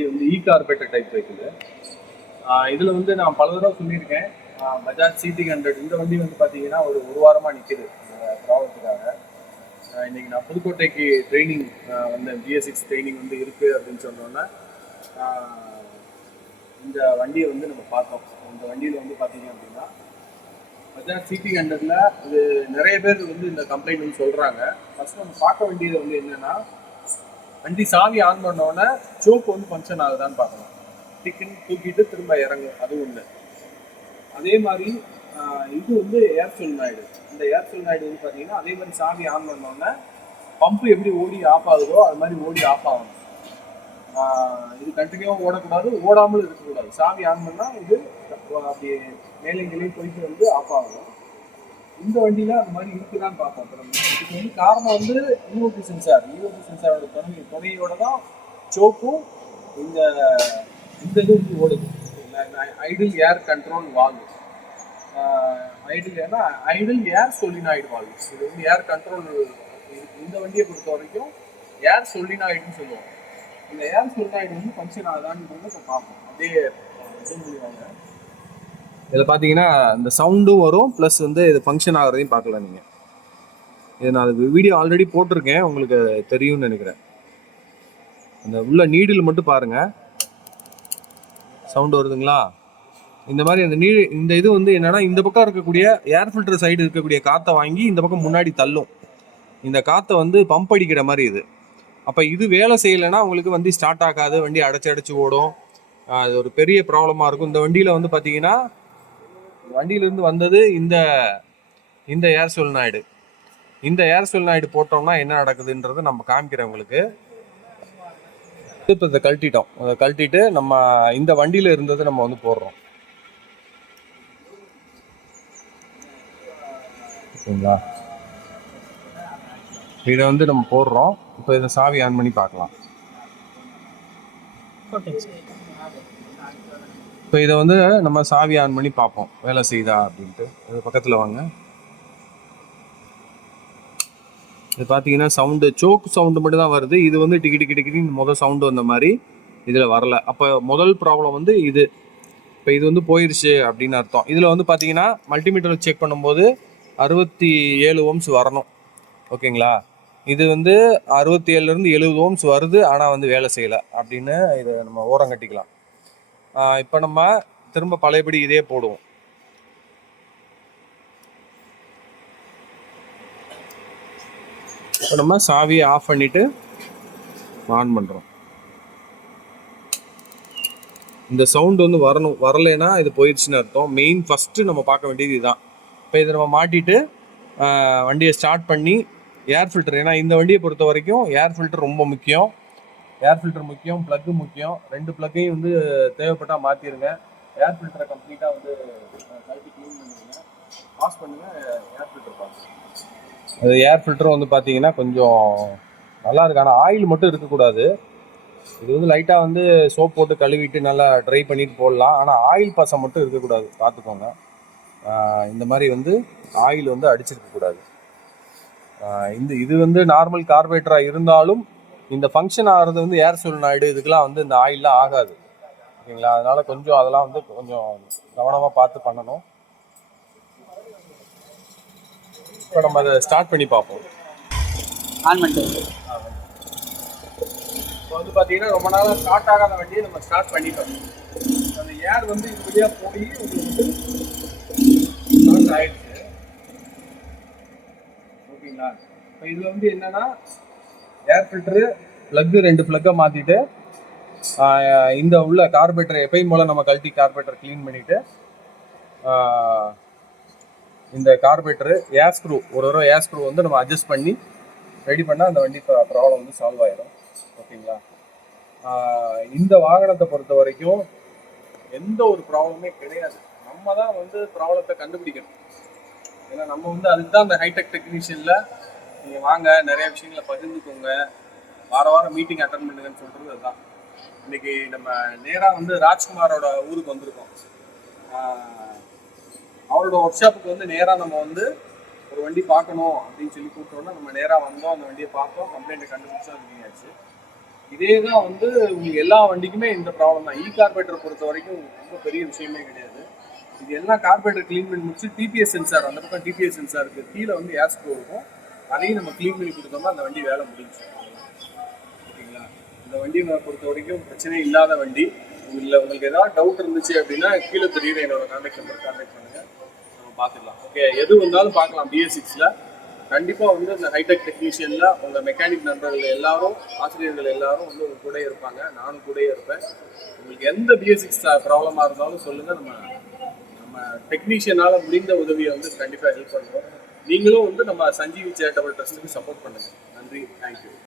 வண்டி வந்து இ carburettor type vehicle இதில் வந்து நான் பல தடவை சொல்லியிருக்கேன். பஜாஜ் சிடி ஹண்ட்ரட் இந்த வண்டி வந்து பார்த்தீங்கன்னா ஒரு ஒரு வாரமாக நிற்கிது ப்ராப்ளத்துக்காக இன்னைக்கு நான் புதுக்கோட்டைக்கு ட்ரைனிங் வந்து பிஎஸ் சிக்ஸ் ட்ரைனிங் வந்து இருக்குது அப்படின்னு சொன்னோன்னா இந்த வண்டியை வந்து நம்ம பார்த்தோம். இந்த வண்டியில் வந்து பார்த்தீங்க அப்படின்னா பஜாஜ் சிடி ஹண்ட்ரட்ல இது நிறைய பேர் வந்து இந்த கம்ப்ளைண்ட் வந்து சொல்கிறாங்க ஃபர்ஸ்ட் நம்ம பார்க்க வேண்டியது வந்து என்னன்னா வண்டி சாவி ஆன் பண்ண உடனே வந்து ஃபங்க்ஷன் ஆகுதான்னு பார்க்கணும் டிக்குன்னு தூக்கிட்டு திரும்ப இறங்கும். அது ஒன்று அதே மாதிரி இது வந்து ஏர்சோல் நாயுடு இந்த ஏர்சோல் நாயுடு வந்து பார்த்தீங்கன்னா அதே மாதிரி சாவி ஆன் பண்ணோடனே பம்ப் பம்பு எப்படி ஓடி ஆஃப் ஆகுதோ அது மாதிரி ஓடி ஆஃப் ஆகணும் இது கண்டினியூவாக ஓடக்கூடாது ஓடாமல் இருக்கக்கூடாது. சாவி ஆன் பண்ணால் இது அப்படி மேலே கீழே போயிட்டு வந்து ஆஃப் ஆகும். இந்த வண்டியில அந்த மாதிரி இருக்குதான்னு பார்ப்போம். நம்ம இதுக்கு வந்து காரணம் வந்து யூஓபி சென்சார் யூஓபி சென்சாரோட துணை துணையோட தான் சோப்பும் இந்த இந்த இது வந்து ஓடுது idle air control valve idle ஏன்னா ஐடில் ஏர் சொலினாய்டு வால்வு இது வந்து ஏர் கண்ட்ரோல் இந்த வண்டியை பொறுத்த வரைக்கும் ஏர் சொலினாய்டுன்னு சொல்லுவோம். இந்த ஏர் சொலினாய்டு வந்து ஃபங்க்ஷன் ஆகுதான்னு இப்போ பார்ப்போம். அப்படியே சொல்லுவாங்க இதில் பார்த்தீங்கன்னா இந்த சவுண்டும் வரும் ப்ளஸ் வந்து இது ஃபங்க்ஷன் ஆகிறதையும் பார்க்கலாம் நீங்கள் இது நான் அதுக்கு வீடியோ ஆல்ரெடி போட்டிருக்கேன் உங்களுக்கு தெரியும்னு நினைக்கிறேன். அந்த உள்ள நீடில் மட்டும் பாருங்கள் சவுண்டு வருதுங்களா? இந்த மாதிரி அந்த நீ இந்த இது வந்து என்னன்னா இந்த பக்கம் இருக்கக்கூடிய ஏர் ஃபில்டர் சைடு இருக்கக்கூடிய காற்றை வாங்கி இந்த பக்கம் முன்னாடி தள்ளும். இந்த காற்றை வந்து பம்ப் அடிக்கிற மாதிரி இது. அப்போ இது வேலை செய்யலைன்னா உங்களுக்கு வண்டி ஸ்டார்ட் ஆகாது வண்டி அடைச்சி அடைச்சி ஓடும். அது ஒரு பெரிய ப்ராப்ளமாக இருக்கும். இந்த வண்டியில் வந்து பார்த்தீங்கன்னா வண்டியிலிருந்து வந்தது இந்த இந்த ஏர் சொல்நாய்டு இந்த ஏர் சொல்நாய்டு போட்டோம்னா என்ன நடக்குதுன்றது நம்ம காமிக்கிறவங்களுக்கு இப்போ இதை கழட்டிட்டோம். அதை கழட்டிட்டு நம்ம இந்த வண்டியில் இருந்ததை நம்ம வந்து போடுறோம். ஓகேங்களா? இதை வந்து நம்ம போடுறோம். இப்போ இதை சாவி ஆன் பண்ணி பார்க்கலாம். இப்போ இதை வந்து நம்ம சாவி ஆன் பண்ணி பார்ப்போம். வேலை செய்யுதா அப்படின்ட்டு. இது பக்கத்தில் வாங்க. இது பார்த்தீங்கன்னா சவுண்டு சோக்கு சவுண்டு மட்டும் தான் வருது. இது வந்து டிக்கி டிக்கி டிக்கின்னு முதல் சவுண்டு வந்த மாதிரி இதில் வரல. அப்போ முதல் ப்ராப்ளம் வந்து இது. இப்போ இது வந்து போயிடுச்சு அப்படின்னு அர்த்தம். இதில் வந்து பார்த்தீங்கன்னா மல்டிமீட்டர் செக் பண்ணும்போது அறுபத்தி ஏழு ஓம்ஸ் வரணும். ஓகேங்களா? இது வந்து அறுபத்தி ஏழுலேருந்து எழுபது ஓம்ஸ் வருது. ஆனால் வந்து வேலை செய்யலை. அப்படின்னு இதை நம்ம ஓரம் கட்டிக்கலாம். இப்போ நம்ம திரும்ப பழையபடி இதே போடுவோம். இப்போ நம்ம சாவியை ஆஃப் பண்ணிட்டு ஆன் பண்ணுறோம் இந்த சவுண்ட் வந்து வரணும் வரலைன்னா இது போயிடுச்சுன்னு அர்த்தம். மெயின் ஃபஸ்ட்டு நம்ம பார்க்க வேண்டியது இதுதான் இப்போ இதை நம்ம மாட்டிட்டு வண்டியை ஸ்டார்ட் பண்ணி ஏர் ஃபில்டர் ஏன்னா இந்த வண்டியை பொறுத்த வரைக்கும் ஏர் ஃபில்டர் ரொம்ப முக்கியம். ஏர் ஃபில்டர் முக்கியம் ப்ளக்கு முக்கியம். ரெண்டு ப்ளக்கையும் வந்து தேவைப்பட்டால் மாற்றிடுங்க ஏர் ஃபில்டரை கம்ப்ளீட்டாக வந்து கழட்டி க்ளீன் பண்ணிடுங்க வாஷ் பண்ணுங்க ஏர் ஃபில்டர் பாஸ் அது ஏர் ஃபில்டரும் வந்து பார்த்தீங்கன்னா கொஞ்சம் நல்லா இருக்கு. ஆனால் ஆயில் மட்டும் இருக்கக்கூடாது. இது வந்து லைட்டாக வந்து சோப் போட்டு கழுவிட்டு நல்லா ட்ரை பண்ணிட்டு போடலாம். ஆனால் ஆயில் பசம் மட்டும் இருக்கக்கூடாது. பார்த்துக்கோங்க இந்த மாதிரி வந்து ஆயில் வந்து அடிச்சிருக்கக்கூடாது. இந்த இது வந்து நார்மல் கார்பரேட்டராக இருந்தாலும் இந்த ஃபங்க்ஷன் ஆகிறது வந்து ஏர் சொலினாய்டு இதுக்கெல்லாம் வந்து இந்த ஆயில்லாம் ஆகாது. ஓகேங்களா? அதனால கொஞ்சம் அதெல்லாம் வந்து கொஞ்சம் கவனமாக பார்த்து பண்ணணும். இப்போ நம்ம அதை ஸ்டார்ட் பண்ணி பார்ப்போம். ஆன் பண்ணிட்டு. இப்போ வந்து பார்த்தீங்கன்னா ரொம்ப நாளாக ஸ்டார்ட் ஆகாத வண்டியை நம்ம ஸ்டார்ட் பண்ணிட்டோம். அந்த ஏர் வந்து இது வழியாக போய் உங்களுக்கு ஸ்டார்ட் ஆயிடுச்சு. ஓகேங்களா? இப்போ இதில் வந்து என்னன்னா ஏர் ஃபில்ட்ரு ப்ளக்கு ரெண்டு ப்ளக்கை மாற்றிட்டு இந்த உள்ள கார்பரேட்டர் எப்பயும் போல் நம்ம கழட்டி கார்பரேட்டர் க்ளீன் பண்ணிவிட்டு இந்த கார்பரேட்டரு ஏர் ஸ்க்ரூ ஒரு தடவை ஏர் ஸ்க்ரூ வந்து நம்ம அட்ஜஸ்ட் பண்ணி ரெடி பண்ணால் அந்த வண்டி ப்ராப்ளம் வந்து சால்வ் ஆகிடும் ஓகேங்களா இந்த வாகனத்தை பொறுத்த வரைக்கும் எந்த ஒரு ப்ராப்ளமே கிடையாது. நம்ம தான் வந்து ப்ராப்ளத்தை கண்டுபிடிக்கணும். ஏன்னா நம்ம வந்து அதுக்கு தான் அந்த ஹைடெக் டெக்னீஷியனில் நீங்கள் வாங்க நிறைய விஷயங்களை பகிர்ந்துக்கோங்க. வார வாரம் மீட்டிங் அட்டன் பண்ணுங்கன்னு சொல்கிறது அதுதான். இன்னைக்கு நம்ம நேராக வந்து ராஜ்குமாரோட ஊருக்கு வந்திருக்கோம். அவரோட ஒர்க் ஷாப்புக்கு வந்து நேராக நம்ம வந்து ஒரு வண்டி பார்க்கணும் அப்படின்னு சொல்லி கூப்பிட்டோம்னா நம்ம நேராக வந்தோம் அந்த வண்டியை பார்த்தோம் கம்ப்ளைண்ட்டை கண்டுபிடிச்சோம் அது இதே தான் வந்து உங்களுக்கு எல்லா வண்டிக்குமே இந்த ப்ராப்ளம் தான். இ கார்பரேட்டரை பொறுத்த வரைக்கும் ரொம்ப பெரிய விஷயமே கிடையாது. இது எல்லாம் கார்பரேட்டர் க்ளீன் பண்ணி முடிச்சு டிபிஎஸ் சென்சார் அந்த பக்கம் டிபிஎஸ் சென்சார் இருக்குது கீழே வந்து ஏஸ்கோ இருக்கும். அதையும் நம்ம க்ளீன் பண்ணி கொடுத்தோம்னா அந்த வண்டி வேலை முடிஞ்சு ஓகேங்களா? இந்த வண்டியை பொறுத்த வரைக்கும் பிரச்சனை இல்லாத வண்டி. இல்லை உங்களுக்கு ஏதாவது டவுட் இருந்துச்சு அப்படின்னா கீழே தெரியுற என்னோட கான்டாக்ட் நம்பர் கான்டாக்ட் பண்ணுங்கள் நம்ம பார்த்துக்கலாம். ஓகே எது வந்தாலும் பார்க்கலாம் பிஎஸ் சிக்ஸில் கண்டிப்பாக வந்து இந்த ஹைடெக் டெக்னீஷியனில் உங்கள் மெக்கானிக் நண்பர்கள் எல்லாரும் ஆசிரியர்கள் எல்லாரும் வந்து உங்கள் கூட இருப்பாங்க. நானும் கூடயே இருப்பேன். உங்களுக்கு எந்த பிஎஸ் சிக்ஸ் ப்ராப்ளமாக இருந்தாலும் சொல்லுங்கள் நம்ம நம்ம டெக்னீஷியனால் முடிந்த உதவியை வந்து கண்டிப்பாக ஹெல்ப் பண்ணுறோம் நீங்களும் வந்து நம்ம சஞ்சீவி சேரிட்டபிள் ட்ரஸ்ட்டுக்கு சப்போர்ட் பண்ணுங்க. நன்றி. தேங்க்யூ